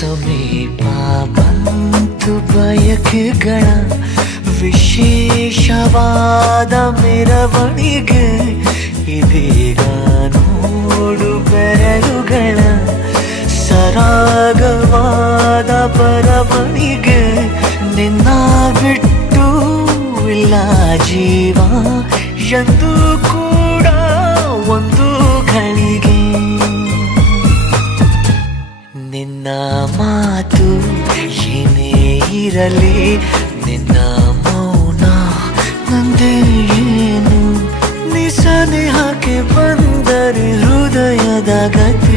ಸಮೀಪ ಬಂತು ಬಯಕೆಗಳ ವಿಶೇಷವಾದ ಮೆರವಣಿಗೆ. ಇದೀಗ ನೋಡು ಬೆರಳುಗಳ ಸರಾಗವಾದ ಬರವಣಿಗೆ. ನಿನ್ನ ಬಿಟ್ಟು ಇಲ್ಲ ಜೀವ ಎಂದು ಕೂಡ ಒಂದು ಘಳಿಗೆ. ನಿನ್ನ ಮಾತು ಏನೇ ಇರಲಿ, ನಿನ್ನ ಮೌನ ನಂದೇ ಏನು. ನಿಸನೆ ಹಾಕಿ ಬಂದರೆ ಹೃದಯದ ಗತಿ